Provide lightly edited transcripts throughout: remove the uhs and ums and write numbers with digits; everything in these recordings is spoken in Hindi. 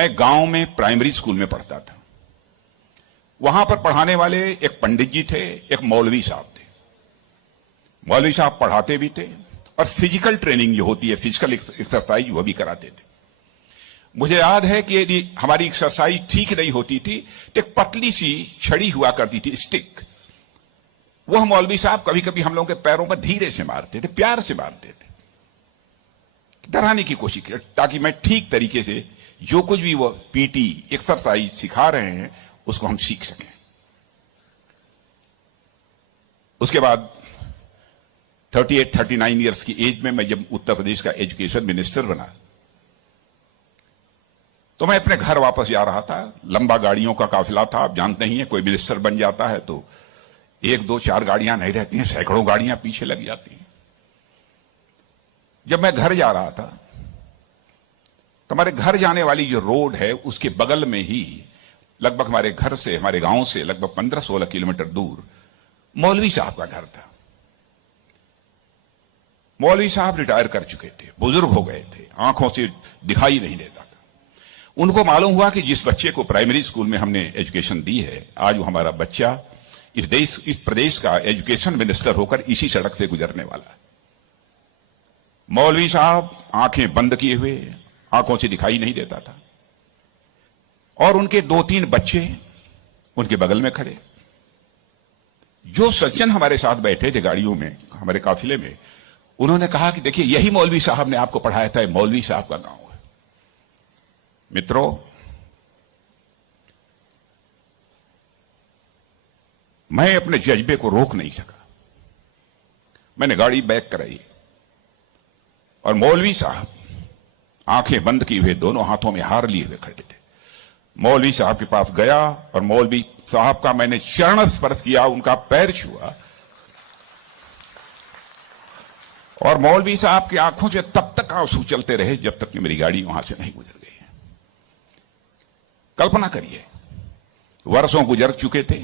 मैं गांव में प्राइमरी स्कूल में पढ़ता था। वहां पर पढ़ाने वाले एक पंडित जी थे, एक मौलवी साहब थे। मौलवी साहब पढ़ाते भी थे और फिजिकल ट्रेनिंग जो होती है, फिजिकल एक्सरसाइज, वो भी कराते थे। मुझे याद है कि यदि हमारी एक्सरसाइज ठीक नहीं होती थी तो एक पतली सी छड़ी हुआ करती थी, स्टिक। वह मौलवी साहब कभी कभी हम लोगों के पैरों पर धीरे से मारते थे, प्यार से मारते थे, डराने की कोशिश की, ताकि मैं ठीक तरीके से जो कुछ भी वो पीटी एक्सरसाइज सिखा रहे हैं उसको हम सीख सकें। उसके बाद 38-39 ईयर्स की एज में मैं जब उत्तर प्रदेश का एजुकेशन मिनिस्टर बना तो मैं अपने घर वापस जा रहा था। लंबा गाड़ियों का काफिला था, आप जानते ही हैं, कोई मिनिस्टर बन जाता है तो 1, 2, 4 गाड़ियां नहीं रहती हैं, सैकड़ों गाड़ियां पीछे लग जाती हैं। जब मैं घर जा रहा था तो हमारे घर जाने वाली जो रोड है उसके बगल में ही, लगभग हमारे घर से, हमारे गांव से लगभग 15-16 किलोमीटर दूर मौलवी साहब का घर था। मौलवी साहब रिटायर कर चुके थे, बुजुर्ग हो गए थे, आंखों से दिखाई नहीं देता था। उनको मालूम हुआ कि जिस बच्चे को प्राइमरी स्कूल में हमने एजुकेशन दी है, आज वो हमारा बच्चा इस प्रदेश का एजुकेशन मिनिस्टर होकर इसी सड़क से गुजरने वाला है। मौलवी साहब आंखें बंद किए हुए, आंखों से दिखाई नहीं देता था, और उनके 2-3 बच्चे उनके बगल में खड़े। जो सज्जन हमारे साथ बैठे थे गाड़ियों में, हमारे काफिले में, उन्होंने कहा कि देखिए, यही मौलवी साहब ने आपको पढ़ाया था, मौलवी साहब का गांव है। मित्रों, मैं अपने जज्बे को रोक नहीं सका। मैंने गाड़ी बैक कराई और मौलवी साहब आंखें बंद किए हुए, दोनों हाथों में हार लिए हुए खड़े थे। मौलवी साहब के पास गया और मौलवी साहब का मैंने चरण स्पर्श किया, उनका पैर छुआ, और मौलवी साहब की आंखों से तब तक आंसू चलते रहे जब तक कि मेरी गाड़ी वहां से नहीं गुजर गई। कल्पना करिए, वर्षों गुजर चुके थे,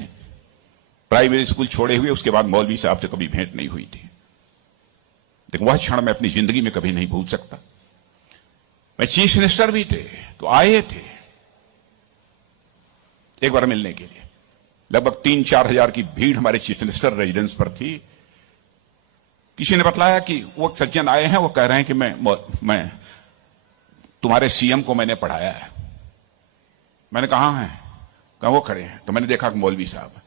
प्राइमरी स्कूल छोड़े हुए, उसके बाद मौलवी साहब से कभी भेंट नहीं हुई थी। लेकिन वह क्षण मैं अपनी जिंदगी में कभी नहीं भूल सकता। मैं चीफ मिनिस्टर भी थे तो आए थे एक बार मिलने के लिए। लगभग 3-4 हजार की भीड़ हमारे चीफ मिनिस्टर रेजिडेंस पर थी। किसी ने बतलाया कि वो सज्जन आए हैं, वो कह रहे हैं कि मैं तुम्हारे सीएम को मैंने पढ़ाया है। मैंने कहा है, कहा वो खड़े हैं। तो मैंने देखा कि मौलवी साहब,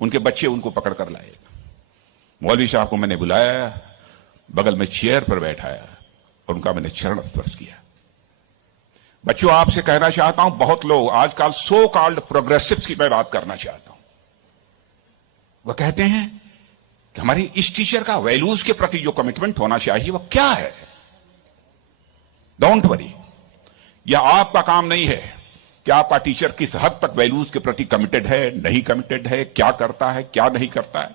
उनके बच्चे उनको पकड़ कर लाए। मौलवी साहब को मैंने बुलाया, बगल में चेयर पर बैठाया और उनका मैंने चरण स्पर्श किया। बच्चों, आपसे कहना चाहता हूं, बहुत लोग आजकल सो कॉल्ड प्रोग्रेसिव्स की मैं बात करना चाहता हूं। वह कहते हैं कि हमारी इस टीचर का वैल्यूज के प्रति जो कमिटमेंट होना चाहिए वह क्या है। डोंट वरी, यह आपका काम नहीं है कि आपका टीचर किस हद तक वैल्यूज के प्रति कमिटेड है, नहीं कमिटेड है, क्या करता है, क्या नहीं करता है।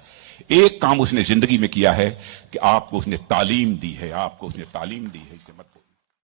एक काम उसने जिंदगी में किया है कि आपको उसने तालीम दी है, आपको उसने तालीम दी है, इसे मत